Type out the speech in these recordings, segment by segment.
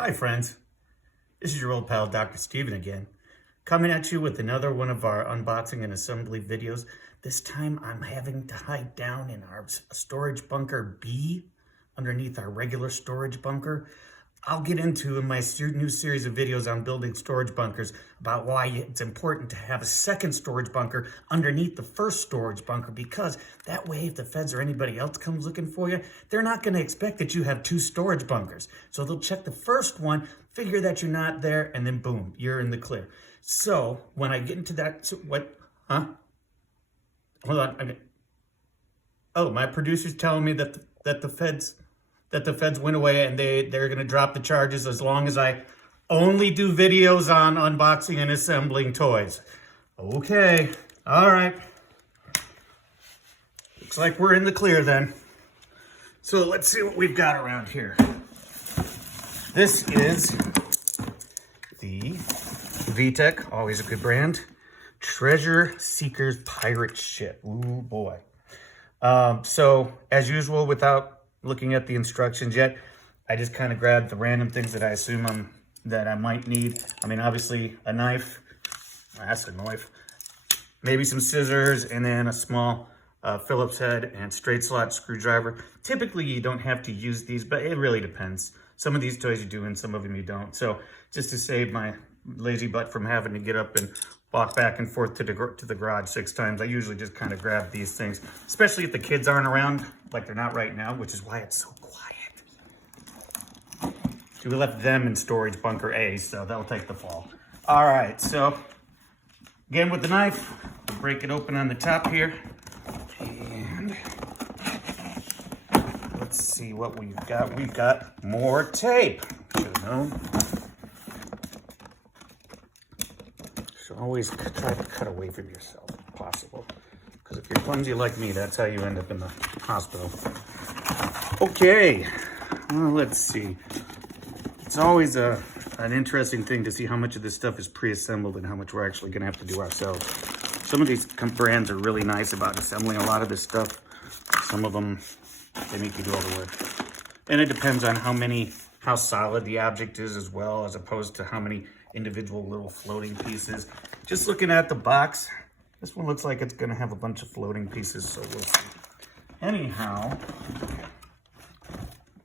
Hi friends, this is your old pal Dr. Steven again, coming at you with another one of our unboxing and assembly videos. This time I'm having to hide down in our storage bunker B underneath our regular storage bunker. I'll get into in my new series of videos on building storage bunkers about why it's important to have a second storage bunker underneath the first storage bunker, because that way if the feds or anybody else comes looking for you, they're not going to expect that you have two storage bunkers. So they'll check the first one, figure that you're not there, and then boom, you're in the clear. So when I get into that, Hold on. Oh, my producer's telling me that the feds went away and they're going to drop the charges as long as I only do videos on unboxing and assembling toys. Okay. All right. Looks like we're in the clear then. So let's see what we've got around here. This is the VTech, always a good brand, Treasure Seekers Pirate Ship. Ooh, boy. So as usual, without looking at the instructions yet, I just kind of grabbed the random things that I assume that I might need. I mean, obviously a knife, that's a knife, maybe some scissors, and then a small Phillips head and straight slot screwdriver. Typically you don't have to use these, but it really depends. Some of these toys you do and some of them you don't. So just to save my lazy butt from having to get up and walk back and forth to the garage 6 times, I usually just kind of grab these things, especially if the kids aren't around, like they're not right now, which is why it's so quiet. We left them in storage bunker A, so they'll take the fall. All right, so again with the knife, we'll break it open on the top here, and let's see what we've got. We've got more tape. Should have known. Always try to cut away from yourself if possible, because if you're clumsy like me, that's how you end up in the hospital. Okay, well, let's see. It's always an interesting thing to see how much of this stuff is pre-assembled and how much we're actually going to have to do ourselves. Some of these brands are really nice about assembling a lot of this stuff. Some of them, they make you do all the work. And it depends on how solid the object is as well, as opposed to how many individual little floating pieces. Just looking at the box, this one looks like it's going to have a bunch of floating pieces, so we'll see. Anyhow,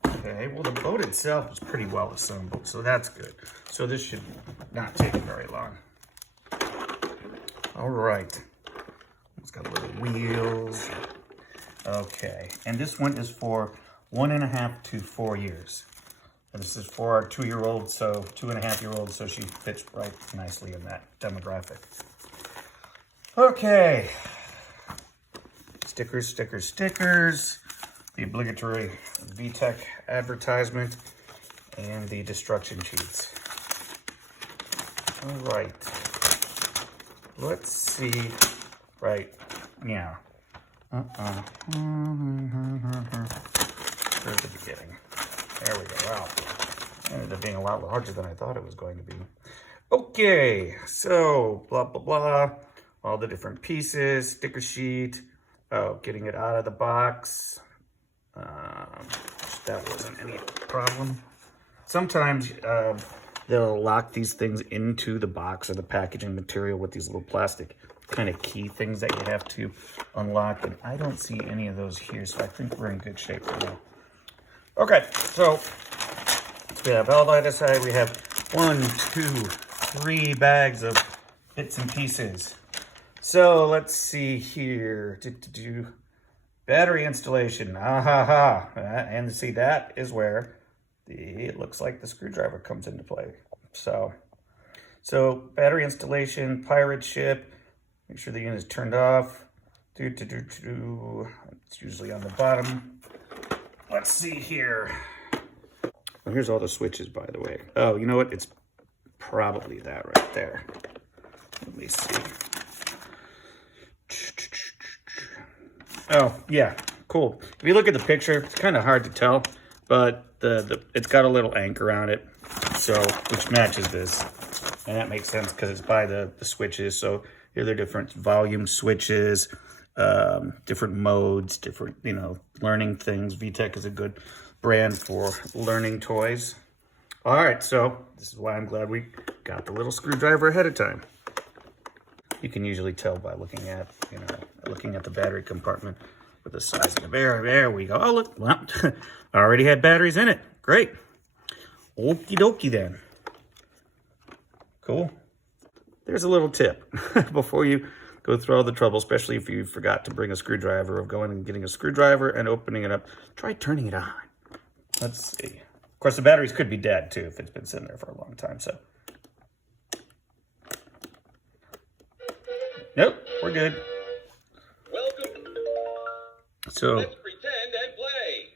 okay, well, the boat itself is pretty well assembled, so that's good. So this should not take very long. All right, it's got little wheels. Okay, and this one is for 1.5 to 4 years. And this is for our 2-year-old, so 2.5-year-old, so she fits right nicely in that demographic. Okay. Stickers, stickers, stickers. The obligatory VTech advertisement and the destruction sheets. All right. Let's see. Right. Yeah. There's the beginning. There we go. Wow. It ended up being a lot larger than I thought it was going to be. Okay, so blah, blah, blah. All the different pieces, sticker sheet. Oh, getting it out of the box. That wasn't any problem. Sometimes they'll lock these things into the box or the packaging material with these little plastic kind of key things that you have to unlock. And I don't see any of those here, so I think we're in good shape for now. Okay, so we have all that aside. We have 1, 2, 3 bags of bits and pieces. So let's see here. Battery installation. And see, that is where it looks like the screwdriver comes into play. So battery installation, pirate ship. Make sure the unit is turned off. It's usually on the bottom. Let's see here. Well, here's all the switches, by the way. Oh, you know what? It's probably that right there. Let me see. Oh, yeah, cool. If you look at the picture, it's kind of hard to tell, but it's got a little anchor on it, so which matches this, and that makes sense because it's by the switches. So here they're different volume switches, different modes, different, learning things. VTech is a good brand for learning toys. All right, so this is why I'm glad we got the little screwdriver ahead of time. You can usually tell by looking at, looking at the battery compartment with the size of the battery. There we go. Oh, look, well, I already had batteries in it. Great. Okie dokie then. Cool. There's a little tip before you go through all the trouble, especially if you forgot to bring a screwdriver, of going and getting a screwdriver and opening it up. Try turning it on. Let's see. Of course, the batteries could be dead too if it's been sitting there for a long time. So, nope, we're good. Welcome. So, Let's pretend and play.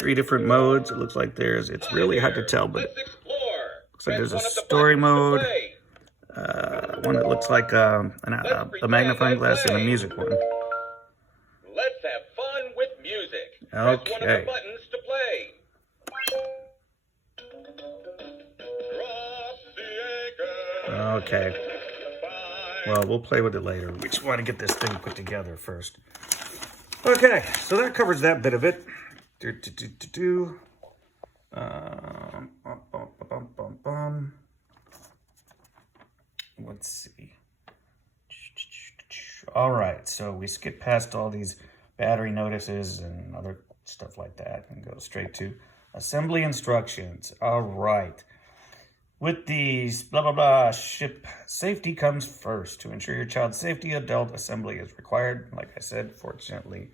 3 different modes. It looks like it's really hard to tell, but Let's explore. looks like there's a Press one of the story buttons to mode, play. one that looks like a magnifying glass, and a music one. Let's have fun with music. Press one of the Okay. buttons to play. Cross the acre. Okay. Well, we'll play with it later. We just want to get this thing put together first. Okay, so that covers that bit of it. Let's see. All right, so we skip past all these battery notices and other stuff like that and go straight to assembly instructions. All right. With these blah, blah, blah, ship safety comes first. To ensure your child's safety, adult assembly is required. Like I said, fortunately,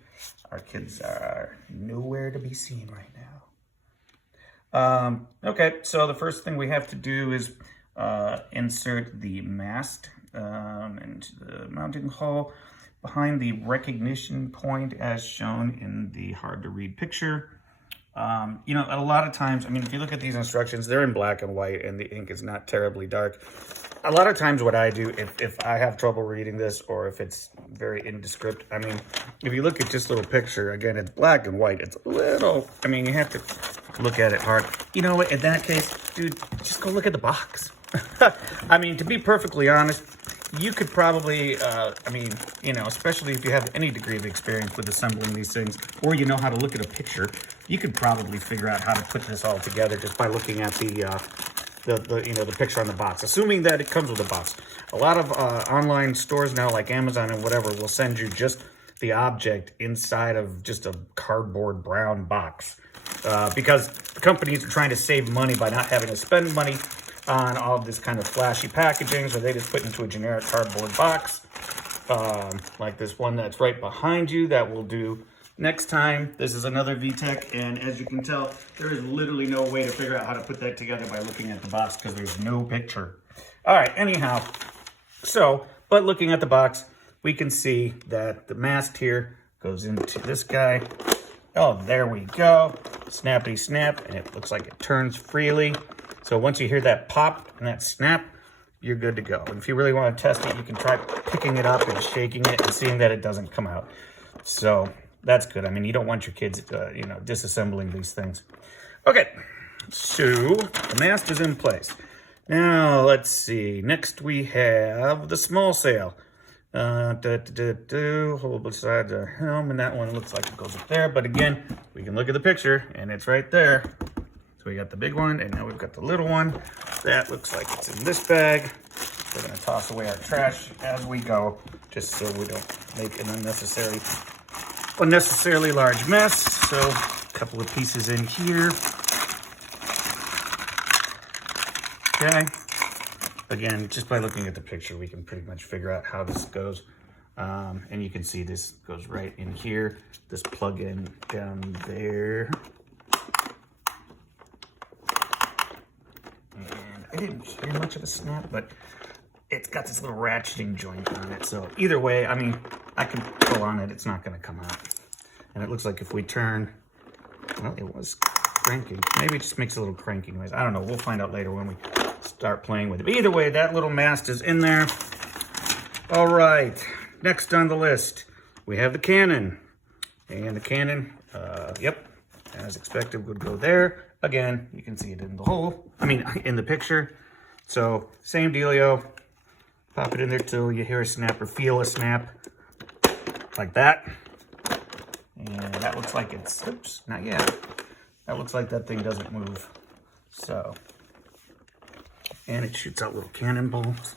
our kids are nowhere to be seen right now. Okay, so the first thing we have to do is insert the mast into the mounting hole behind the recognition point as shown in the hard-to-read picture. A lot of times, I mean, if you look at these instructions, they're in black and white and the ink is not terribly dark. A lot of times what I do, if I have trouble reading this or if it's very indescript, I mean, if you look at this little picture, again, it's black and white. It's a little, I mean, you have to look at it hard. You know what, in that case, dude, just go look at the box. I mean, to be perfectly honest, you could probably, especially if you have any degree of experience with assembling these things, or you know how to look at a picture, you could probably figure out how to put this all together just by looking at the picture on the box, assuming that it comes with a box. A lot of online stores now, like Amazon and whatever, will send you just the object inside of just a cardboard brown box, because the companies are trying to save money by not having to spend money on all of this kind of flashy packaging, so they just put into a generic cardboard box, like this one that's right behind you that will do next time. This is another VTech, and as you can tell, there is literally no way to figure out how to put that together by looking at the box because there's no picture. All right, anyhow, but looking at the box, we can see that the mast here goes into this guy. Oh, there we go. Snappity snap, and it looks like it turns freely. So once you hear that pop and that snap, you're good to go. And if you really want to test it, you can try picking it up and shaking it and seeing that it doesn't come out. So that's good. I mean, you don't want your kids, disassembling these things. Okay, so the mast is in place. Now, let's see. Next, we have the small sail. Hold beside the helm, and that one looks like it goes up there. But again, we can look at the picture, and it's right there. So we got the big one, and now we've got the little one. That looks like it's in this bag. We're gonna toss away our trash as we go, just so we don't make an unnecessarily large mess. So a couple of pieces in here. Okay. Again, just by looking at the picture, we can pretty much figure out how this goes. And you can see this goes right in here. This plug-in down there. I didn't hear much of a snap, but it's got this little ratcheting joint on it. So either way, I mean, I can pull on it. It's not going to come out. And it looks like if we turn, well, it was cranking. Maybe it just makes a little cranking noise. I don't know. We'll find out later when we start playing with it. But either way, that little mast is in there. All right. Next on the list, we have the cannon. And the cannon, yep, as expected, would go there. Again, you can see it in the hole. I mean, in the picture. So, same dealio. Pop it in there till you hear a snap or feel a snap. Like that. And that looks like it's, oops, not yet. That looks like that thing doesn't move. So, and it shoots out little cannonballs,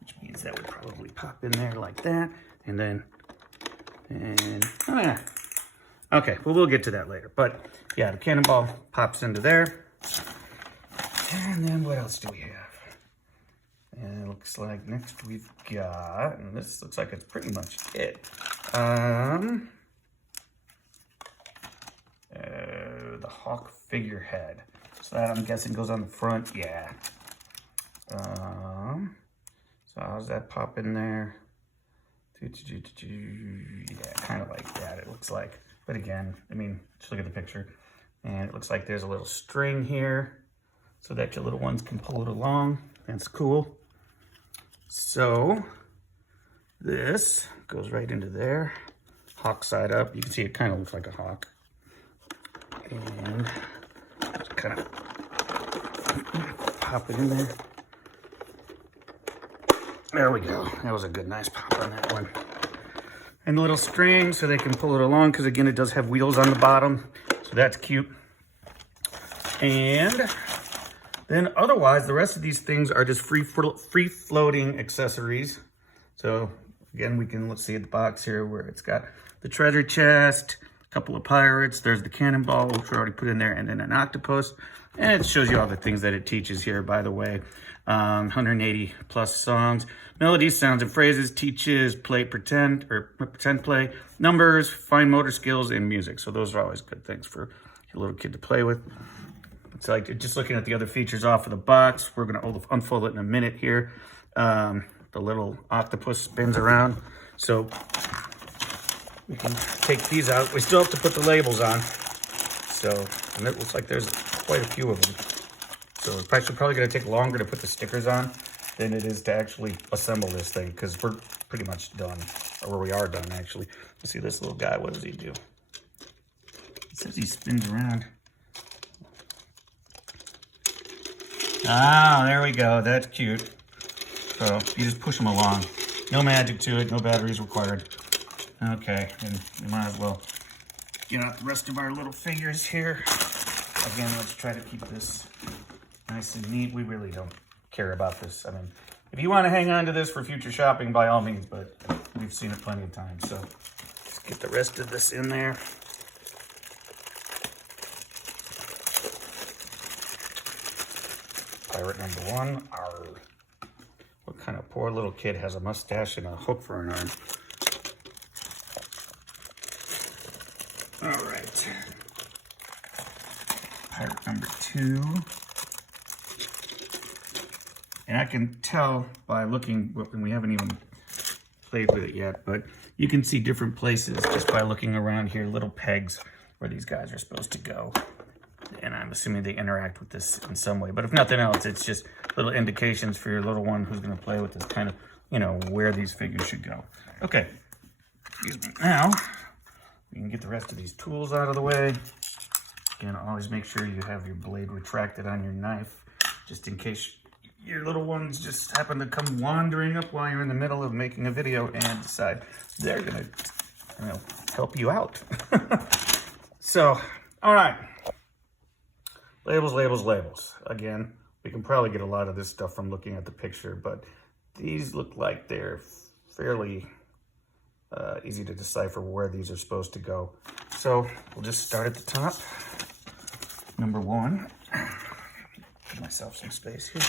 which means that would probably pop in there like that. And then, oh yeah. Okay, well, we'll get to that later. But yeah, the cannonball pops into there. And then what else do we have? And it looks like next we've got, and this looks like it's pretty much it. The hawk figurehead. So that I'm guessing goes on the front. Yeah. So how's that pop in there? Yeah, kind of like that, it looks like. But again, I mean, just look at the picture. And it looks like there's a little string here so that your little ones can pull it along. That's cool. So this goes right into there. Hawk side up. You can see it kind of looks like a hawk. And just kind of pop it in there. There we go. That was a good, nice pop on that one. And the little string so they can pull it along, because again, it does have wheels on the bottom. So that's cute. And then otherwise, the rest of these things are just free floating accessories. So again, let's see at the box here where it's got the treasure chest, a couple of pirates, there's the cannonball, which we already put in there, and then an octopus. And it shows you all the things that it teaches here, by the way. 180 plus songs, melodies, sounds, and phrases, teaches pretend play, numbers, fine motor skills, and music. So those are always good things for your little kid to play with. It's like just looking at the other features off of the box. We're gonna unfold it in a minute here. The little octopus spins around. So we can take these out. We still have to put the labels on. So, and it looks like there's quite a few of them. So it's probably gonna take longer to put the stickers on than it is to actually assemble this thing, because we're pretty much done, or we are done actually. Let's see this little guy, what does he do? It says he spins around. Ah, there we go, that's cute. So you just push them along. No magic to it, no batteries required. Okay, and we might as well get out the rest of our little figures here. Again, let's try to keep this nice and neat. We really don't care about this. I mean, if you want to hang on to this for future shopping, by all means, but we've seen it plenty of times. So let's get the rest of this in there. Pirate number one. Arr. What kind of poor little kid has a mustache and a hook for an arm? All right. Pirate number two. And I can tell by looking, and we haven't even played with it yet, but you can see different places just by looking around here, little pegs where these guys are supposed to go. And I'm assuming they interact with this in some way. But if nothing else, it's just little indications for your little one who's going to play with this, kind of, you know, where these figures should go. Okay. Excuse me. Now, we can get the rest of these tools out of the way. Again, always make sure you have your blade retracted on your knife, just in case your little ones just happen to come wandering up while you're in the middle of making a video and decide they're gonna, you know, help you out. So, all right. Labels, labels, labels. Again, we can probably get a lot of this stuff from looking at the picture, but these look like they're fairly easy to decipher where these are supposed to go. So we'll just start at the top. Number one. Give myself some space here.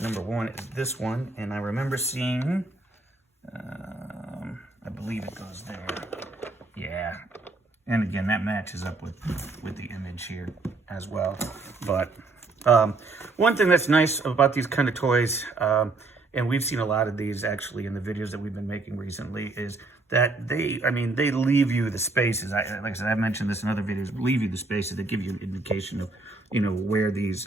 Number one is this one, and I remember seeing, I believe it goes there. Yeah. And again, that matches up with the image here as well. But one thing that's nice about these kind of toys, and we've seen a lot of these actually in the videos that we've been making recently, is that they leave you the spaces. Like I said, I've mentioned this in other videos, leave you the spaces that give you an indication of, you know, where these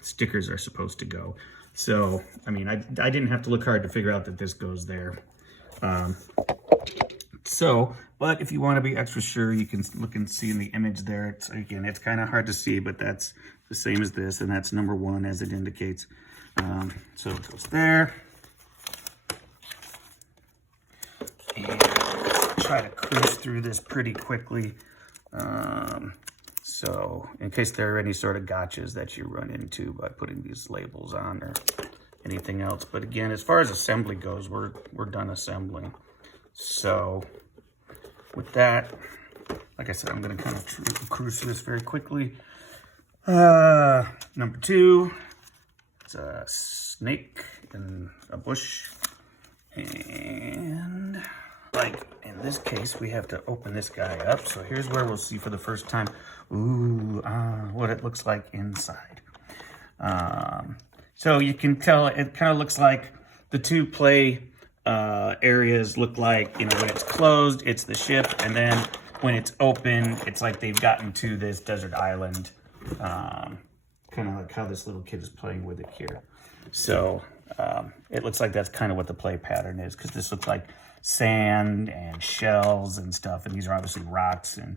stickers are supposed to go. So, I mean, I didn't have to look hard to figure out that this goes there. But if you want to be extra sure, you can look and see in the image there. It's kind of hard to see, but that's the same as this, and that's number one as it indicates. So it goes there. And try to cruise through this pretty quickly. So in case there are any sort of gotchas that you run into by putting these labels on or anything else. But again, as far as assembly goes, we're done assembling. So with that, like I said, I'm gonna kind of cruise through this very quickly. Number 2, it's a snake in a bush. And like in this case, we have to open this guy up. So here's where we'll see for the first time, what it looks like inside. So you can tell it kind of looks like the 2 play areas look like, you know, when it's closed, it's the ship. And then when it's open, it's like they've gotten to this desert island. Kind of like how this little kid is playing with it here. So it looks like that's kind of what the play pattern is, because this looks like sand and shells and stuff, and these are obviously rocks and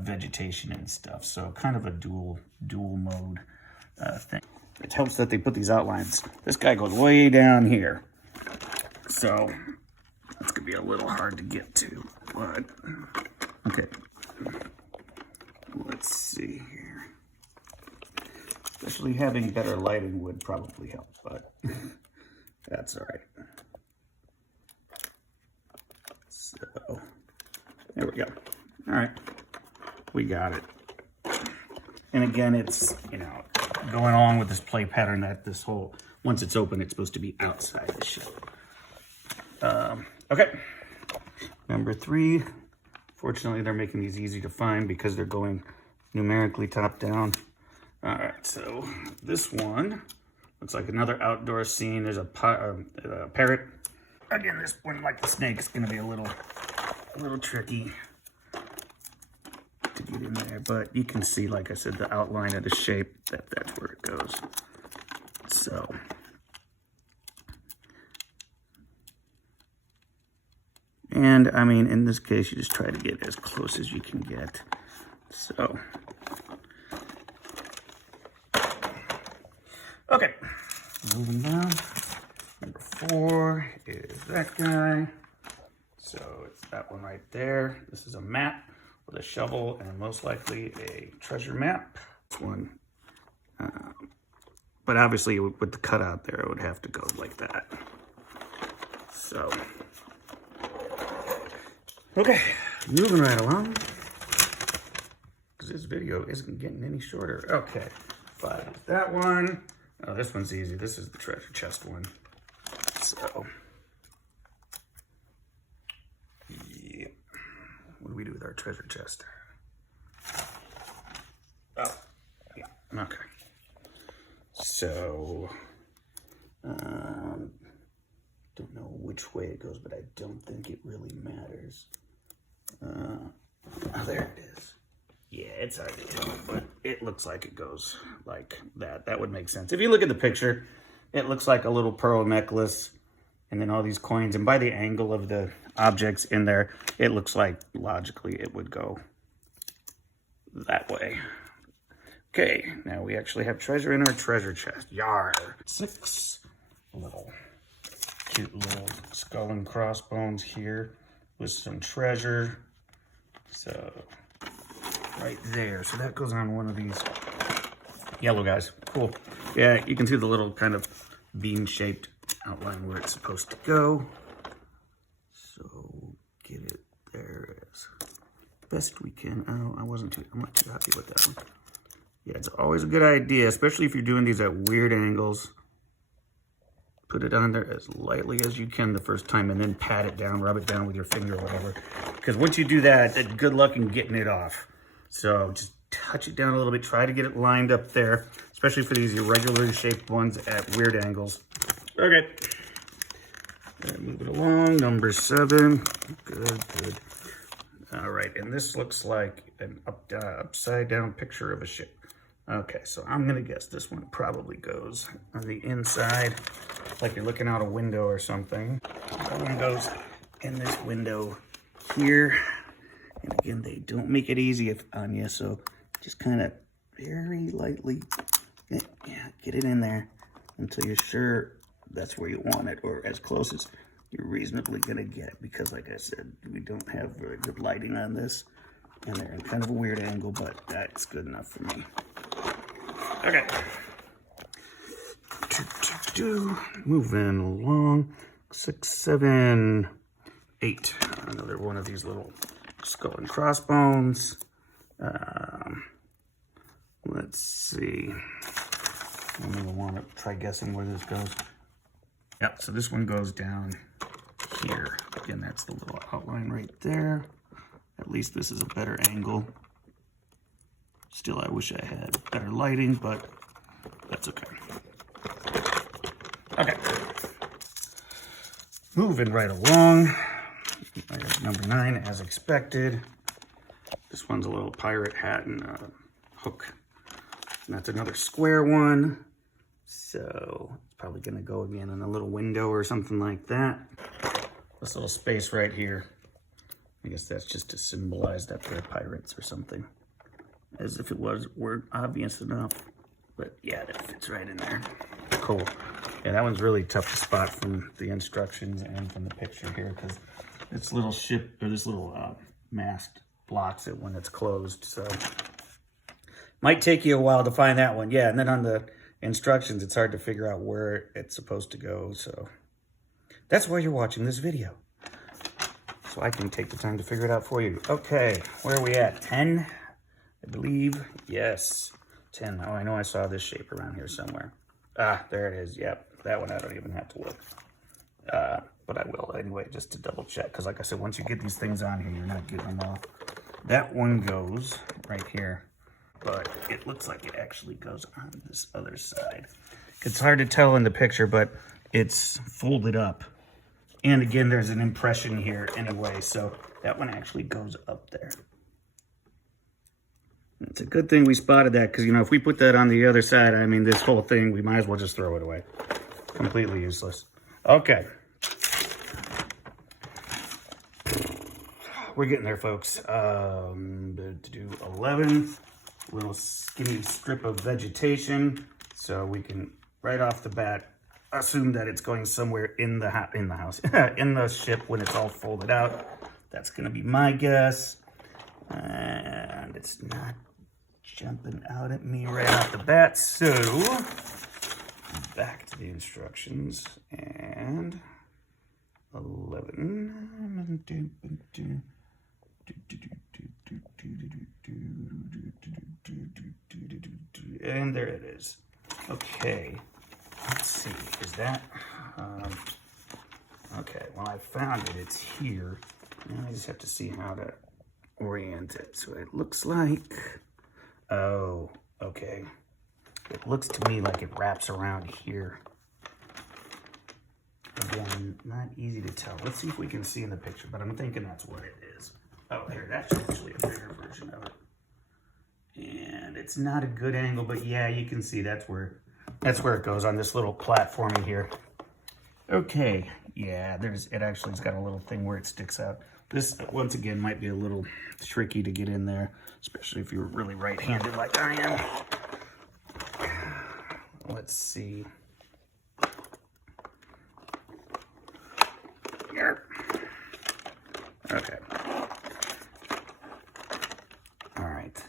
vegetation and stuff. So kind of a dual mode thing. It helps that they put these outlines. This guy goes way down here, so it's gonna be a little hard to get to. But okay, let's see here. Especially having better lighting would probably help, but that's all right. So, there we go. All right, we got it. And again, it's, you know, going along with this play pattern that this whole, once it's open, it's supposed to be outside the ship. Okay, number 3. Fortunately, they're making these easy to find because they're going numerically top down. All right, so this one looks like another outdoor scene. There's a parrot. Again, this one, like the snake, is going to be a little tricky to get in there, but you can see, like I said, the outline of the shape. That's where it goes. So, and I mean, in this case, you just try to get as close as you can get. So. Okay, moving on. Number 4 is that guy. So it's that one right there. This is a map with a shovel and most likely a treasure map. This one, but obviously with the cutout there, it would have to go like that. So, okay, moving right along. Because this video isn't getting any shorter. Okay, 5 is that one. Oh, this one's easy. This is the treasure chest one. So, yeah. What do we do with our treasure chest? Oh, yeah, okay. So, don't know which way it goes, but I don't think it really matters. Oh, there it is. Yeah, it's hard to tell, but it looks like it goes like that. That would make sense. If you look at the picture, it looks like a little pearl necklace and then all these coins. And by the angle of the objects in there, it looks like logically it would go that way. Okay, now we actually have treasure in our treasure chest. Yar! 6 little cute little skull and crossbones here with some treasure. So right there. So that goes on one of these yellow guys. Cool. Yeah, you can see the little kind of bean-shaped outline where it's supposed to go. So get it there as best we can. Oh, I'm not too happy with that one. Yeah, it's always a good idea, especially if you're doing these at weird angles. Put it on there as lightly as you can the first time and then pat it down, rub it down with your finger or whatever. Because once you do that, good luck in getting it off. So just touch it down a little bit. Try to get it lined up there, especially for these irregularly shaped ones at weird angles. Okay. Move it along. Number 7. Good. All right. And this looks like an upside down picture of a ship. Okay. So I'm going to guess this one probably goes on the inside, like you're looking out a window or something. That one goes in this window here. And again, they don't make it easy on you, so just kind of very lightly, get it in there until you're sure that's where you want it, or as close as you're reasonably gonna get, because like I said, we don't have very good lighting on this. And they're in kind of a weird angle, but that's good enough for me. Okay. Moving along. 6, 7, 8. Another one of these little skull and crossbones. Let's see. I want to try guessing where this goes. Yep, so this one goes down here. Again, that's the little outline right there. At least this is a better angle. Still, I wish I had better lighting, but that's okay. Okay. Moving right along. Number 9, as expected. This one's a little pirate hat and a hook. And that's another square one. So it's probably gonna go again in a little window or something like that. This little space right here. I guess that's just to symbolize that they're pirates or something. As if it weren't obvious enough. But yeah, that fits right in there. Cool. Yeah, that one's really tough to spot from the instructions and from the picture here because this little ship, or this little mast blocks it when it's closed. So might take you a while to find that one. Yeah, and then on the instructions, it's hard to figure out where it's supposed to go. So that's why you're watching this video. So I can take the time to figure it out for you. Okay, where are we at? 10, I believe. Yes, 10. Oh, I know I saw this shape around here somewhere. Ah, there it is. Yep, that one I don't even have to look. But I will anyway, just to double check. Because like I said, once you get these things on here, you're not getting them off. That one goes right here. But it looks like it actually goes on this other side. It's hard to tell in the picture, but it's folded up. And again, there's an impression here anyway, so that one actually goes up there. It's a good thing we spotted that, because, you know, if we put that on the other side, I mean, this whole thing, we might as well just throw it away. Completely useless. Okay. We're getting there, folks. To do 11, little skinny strip of vegetation, so we can, right off the bat, assume that it's going somewhere in the house, in the ship when it's all folded out. That's going to be my guess. And it's not jumping out at me right off the bat. So, back to the instructions. And 11. And there it is. Okay. Let's see, is that, okay, well I found it, it's here, and I just have to see how to orient it. So it looks like, oh, okay, it looks to me like it wraps around here. Again, not easy to tell. Let's see if we can see in the picture, but I'm thinking that's what it is. Oh, here, that's actually a bigger version of it. And it's not a good angle, but yeah, you can see that's where it goes on this little platform here. Okay, yeah, it actually's got a little thing where it sticks out. This, once again, might be a little tricky to get in there, especially if you're really right-handed like I am. Let's see. Here. Okay. All right.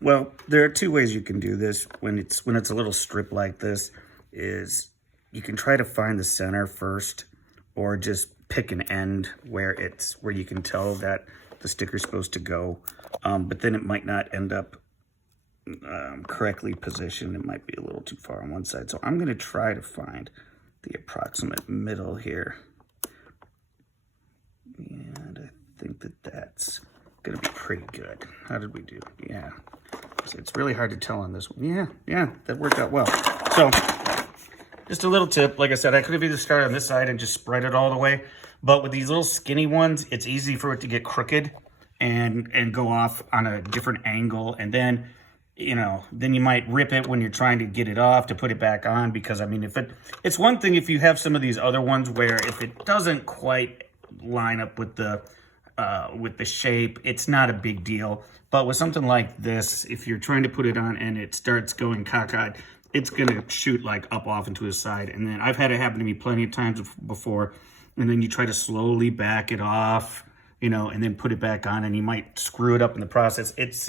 Well, there are two ways you can do this when it's a little strip like this. Is you can try to find the center first, or just pick an end where you can tell that the sticker's supposed to go, but then it might not end up correctly positioned. It might be a little too far on one side. So I'm going to try to find the approximate middle here, and I think that that's going to be pretty good. How did we do? Yeah. It's really hard to tell on this one. Yeah, that worked out well. So, just a little tip. Like I said, I could have either started on this side and just spread it all the way. But with these little skinny ones, it's easy for it to get crooked and go off on a different angle. And then, you know, then you might rip it when you're trying to get it off to put it back on. Because, I mean, it's one thing if you have some of these other ones where if it doesn't quite line up with the shape, it's not a big deal. But with something like this, if you're trying to put it on and it starts going cockeyed, it's gonna shoot like up off into his side. And then I've had it happen to me plenty of times before. And then you try to slowly back it off, you know, and then put it back on, and you might screw it up in the process. It's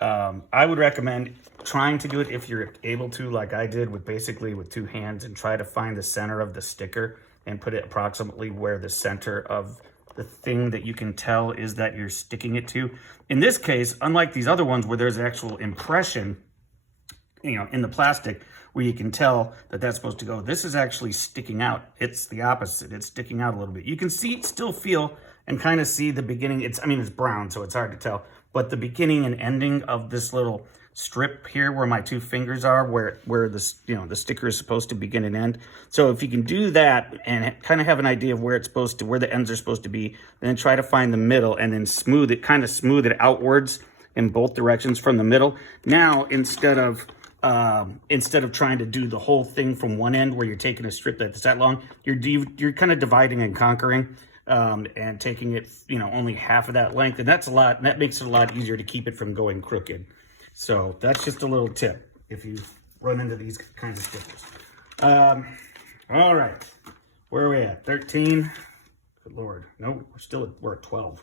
I would recommend trying to do it if you're able to, like I did with basically with 2 hands, and try to find the center of the sticker and put it approximately where the center of the thing that you can tell is that you're sticking it to. In this case, unlike these other ones where there's actual impression, you know, in the plastic where you can tell that that's supposed to go, this is actually sticking out. It's the opposite. It's sticking out a little bit. You can see, still feel and kind of see the beginning. It's brown, so it's hard to tell, but the beginning and ending of this little strip here where my 2 fingers are, where this, you know, the sticker is supposed to begin and end. So if you can do that and kind of have an idea of where it's supposed to, where the ends are supposed to be, and then try to find the middle and then smooth it, kind of smooth it outwards in both directions from the middle. Now, instead of trying to do the whole thing from one end where you're taking a strip that's that long, you're kind of dividing and conquering, and taking it, you know, only half of that length. And that's a lot, and that makes it a lot easier to keep it from going crooked. So that's just a little tip if you run into these kinds of stickers. All right, where are we at? 13. Good Lord. No, we're at 12.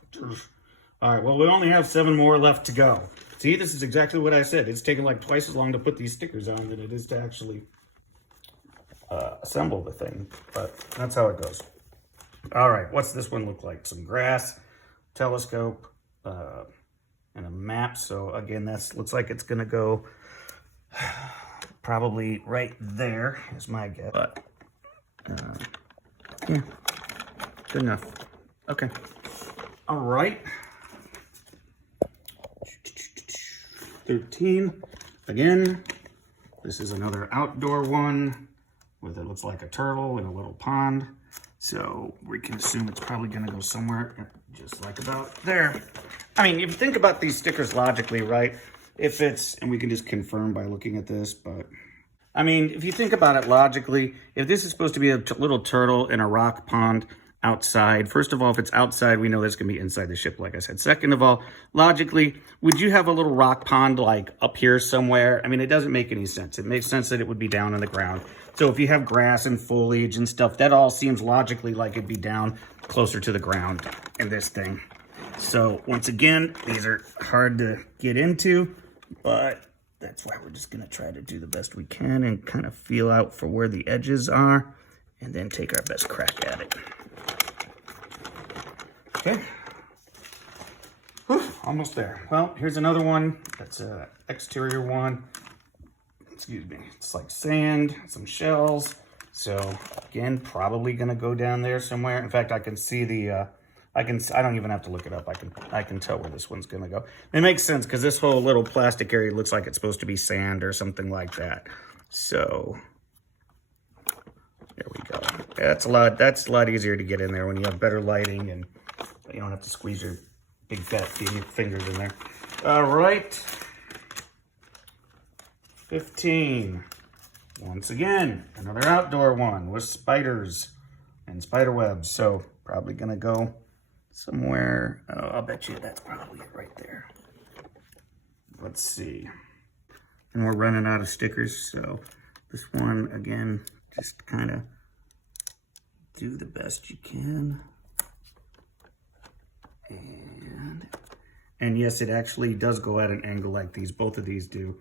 All right, well, we only have 7 more left to go. See, this is exactly what I said. It's taken like twice as long to put these stickers on than it is to actually assemble the thing, but that's how it goes. All right, what's this one look like? Some grass, telescope, and a map. So again, looks like it's gonna go probably right there is my guess, but yeah, good enough. Okay, all right. 13, again, this is another outdoor one with it looks like a turtle in a little pond. So we can assume it's probably gonna go somewhere just like about there. I mean, if you think about these stickers logically, right? If it's, and we can just confirm by looking at this, but I mean, if you think about it logically, if this is supposed to be a little turtle in a rock pond outside, first of all, if it's outside, we know that's gonna be inside the ship, like I said. Second of all, logically, would you have a little rock pond like up here somewhere? I mean, it doesn't make any sense. It makes sense that it would be down on the ground. So if you have grass and foliage and stuff, that all seems logically like it'd be down closer to the ground in this thing. So once again, these are hard to get into, but that's why we're just gonna try to do the best we can and kind of feel out for where the edges are and then take our best crack at it. Okay, whew, almost there. Well, here's another one. That's an exterior one. Excuse me. It's like sand, some shells. So again, probably gonna go down there somewhere. In fact, I can see the. I don't even have to look it up. I can tell where this one's gonna go. It makes sense because this whole little plastic area looks like it's supposed to be sand or something like that. So there we go. That's a lot easier to get in there when you have better lighting and you don't have to squeeze your big fat fingers in there. All right. 15. Once again, another outdoor one with spiders and spider webs. So probably gonna go somewhere. Oh, I'll bet you that's probably it right there. Let's see. And we're running out of stickers, so this one again, just kind of do the best you can. And yes, it actually does go at an angle like these. Both of these do.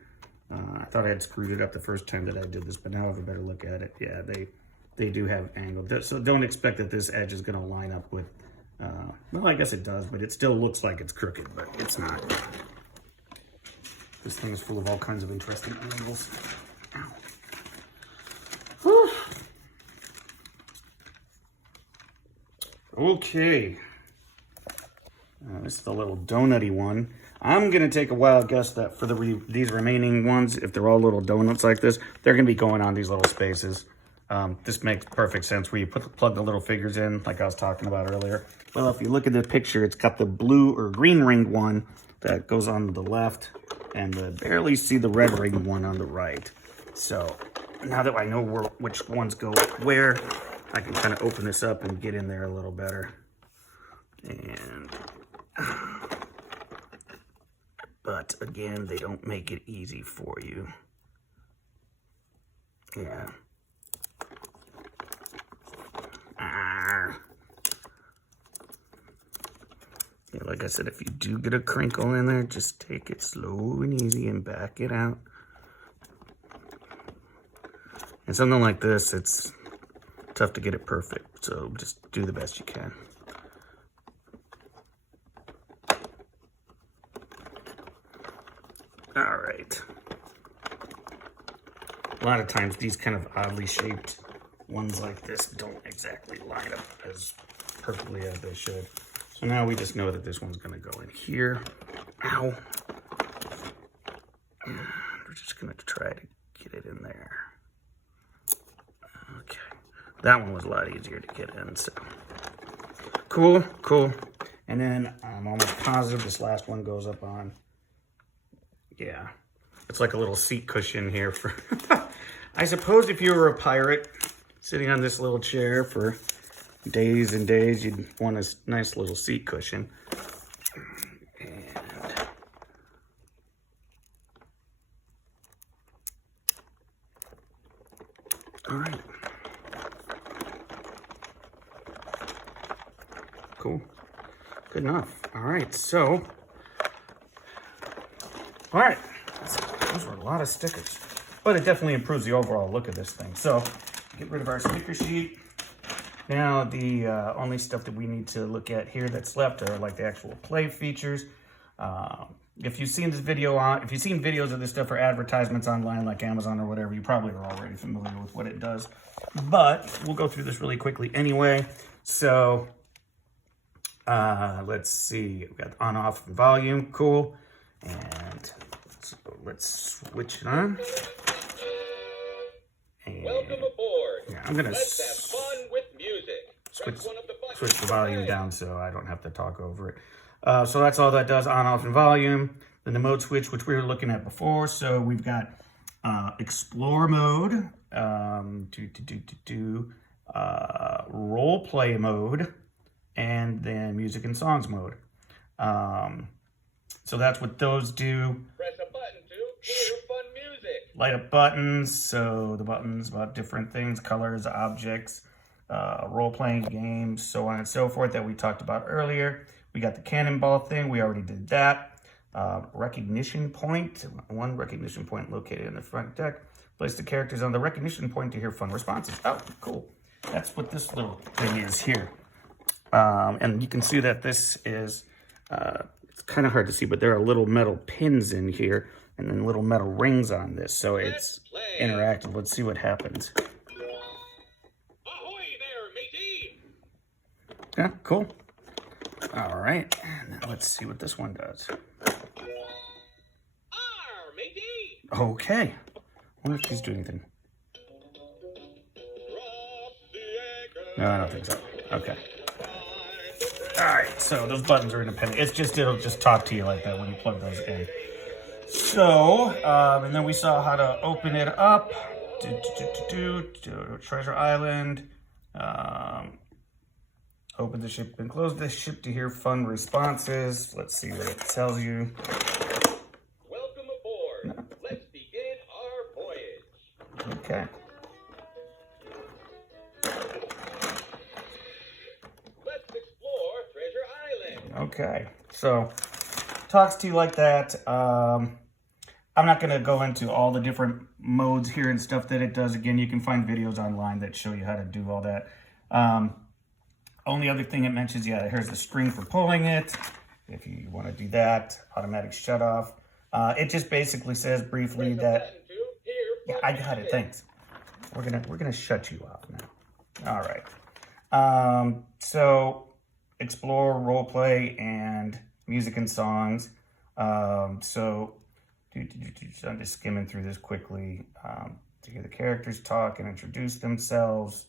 I thought I had screwed it up the first time that I did this, but now I have a better look at it. Yeah, they do have angle. So don't expect that this edge is going to line up with, well, I guess it does, but it still looks like it's crooked, but it's not. This thing is full of all kinds of interesting angles. Ow. Whew. Okay. This is the little donutty one. I'm going to take a wild guess that for these remaining ones, if they're all little donuts like this, they're going to be going on these little spaces. This makes perfect sense where you plug the little figures in like I was talking about earlier. Well, if you look at the picture, it's got the blue or green ringed one that goes on the left and barely see the red ringed one on the right. So now that I know which ones go where, I can kind of open this up and get in there a little better. And but again, they don't make it easy for you. Yeah. Yeah, like I said, if you do get a crinkle in there, just take it slow and easy and back it out. And something like this, it's tough to get it perfect, so just do the best you can. All right. A lot of times these kind of oddly shaped ones like this don't exactly line up as perfectly as they should. So now we just know that this one's gonna go in here. Ow. We're just gonna try to get it in there. Okay. That one was a lot easier to get in, so. Cool, cool. And then I'm almost positive this last one goes up on, yeah. It's like a little seat cushion here for, I suppose if you were a pirate sitting on this little chair for days and days, you'd want a nice little seat cushion. And all right. Cool. Good enough. All right, so, all right. Those were a lot of stickers, but it definitely improves the overall look of this thing. So, get rid of our sticker sheet. Now, the only stuff that we need to look at here that's left are like the actual play features. If you've seen this video if you've seen videos of this stuff or advertisements online like Amazon or whatever, you probably are already familiar with what it does. But we'll go through this really quickly anyway. So, let's see. We've got on, off, and volume. Cool. And so let's switch it on. And Welcome aboard. yeah, I'm gonna Let's have fun with music. switch the volume down so I don't have to talk over it. So that's all that does, on, off, and volume. Then the mode switch, which we were looking at before. So we've got explore mode, role play mode, and then music and songs mode. So that's what those do. Press a button to hear fun music. Light up buttons, so the buttons about different things, colors, objects, role-playing games, so on and so forth that we talked about earlier. We got the cannonball thing, we already did that. Recognition point, one recognition point located in the front deck. Place the characters on the recognition point to hear fun responses. Oh, cool. That's what this little thing is here. And you can see that this is, it's kind of hard to see, but there are little metal pins in here and then little metal rings on this. So it's interactive. Let's see what happens. Ahoy there, matey! Yeah, cool. All right. And then let's see what this one does. Arr, matey! Okay. I wonder if these do anything. No, I don't think so. Okay. All right, so those buttons are independent. It'll just talk to you like that when you plug those in. So, and then we saw how to open it up. Treasure Island. Open the ship and close the ship to hear fun responses. Let's see what it tells you. Welcome aboard. Let's begin our voyage. Okay. Let's explore Treasure Island. Okay, so talks to you like that. I'm not going to go into all the different modes here and stuff that it does. Again, you can find videos online that show you how to do all that. Only other thing it mentions, yeah, here's the string for pulling it. If you want to do that, automatic shut off. It just basically says briefly that, yeah, I got it, thanks. We're gonna shut you off now. All right. So explore, role play, and music and songs. So I'm just skimming through this quickly to hear the characters talk and introduce themselves.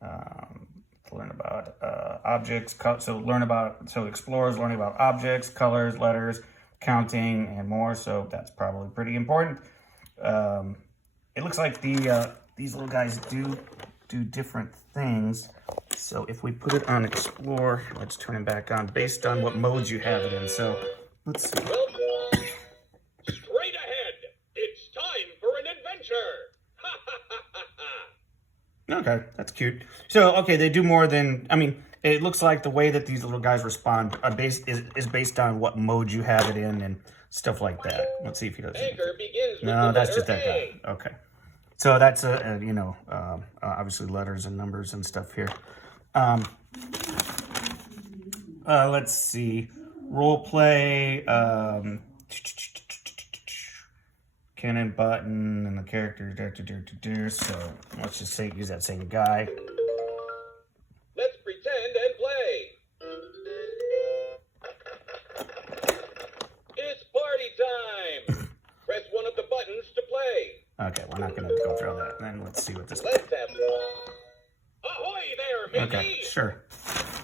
To learn about objects. So explorers learning about objects, colors, letters, counting, and more. So that's probably pretty important. It looks like these little guys do different things. So if we put it on explore, let's turn it back on based on what modes you have it in. So let's see. Straight ahead. It's time for an adventure. Okay, that's cute. So, okay, they do more than, I mean, it looks like the way that these little guys respond is based on what mode you have it in and stuff like that. Let's see if he does it. Anchor begins with No, the that's letter just that A. guy. Okay. So that's, obviously letters and numbers and stuff here. Let's see. Role play, cannon button, and the character, so let's just say use that same guy. Let's pretend and play. It's party time. Press one of the buttons to play. Okay, we're not going to go through all that. Then let's see what this. Let's have ahoy there, Mickey. Okay, sure.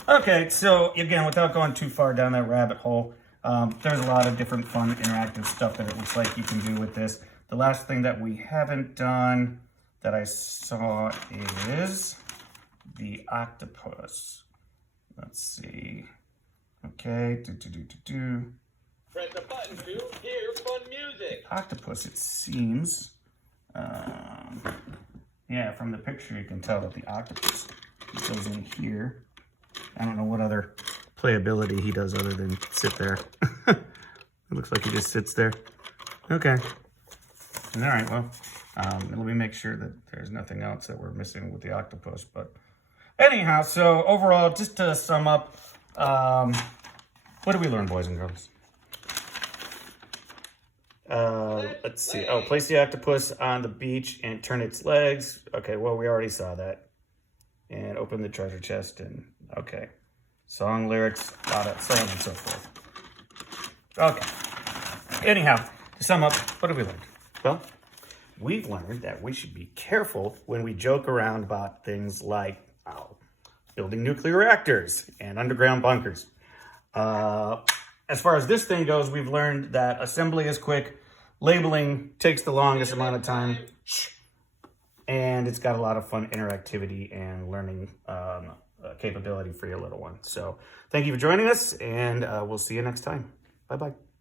Okay, so again, without going too far down that rabbit hole, there's a lot of different fun interactive stuff that it looks like you can do with this. The last thing that we haven't done that I saw is the octopus. Let's see. Okay, Press a button to hear fun music. Octopus, it seems. Yeah, from the picture you can tell that the octopus goes in here. I don't know what other playability he does other than sit there. It looks like he just sits there. Okay. All right, well, let me make sure that there's nothing else that we're missing with the octopus. But anyhow, so overall, just to sum up, what did we learn, boys and girls? Let's see. Oh, place the octopus on the beach and turn its legs. Okay, well, we already saw that. And open the treasure chest and, okay. Song lyrics, so on and so forth. Okay. Anyhow, to sum up, what have we learned? Well, we've learned that we should be careful when we joke around about things like building nuclear reactors and underground bunkers. As far as this thing goes, we've learned that assembly is quick, labeling takes the longest amount of time, and it's got a lot of fun interactivity and learning capability for your little one. So thank you for joining us, and we'll see you next time. Bye-bye.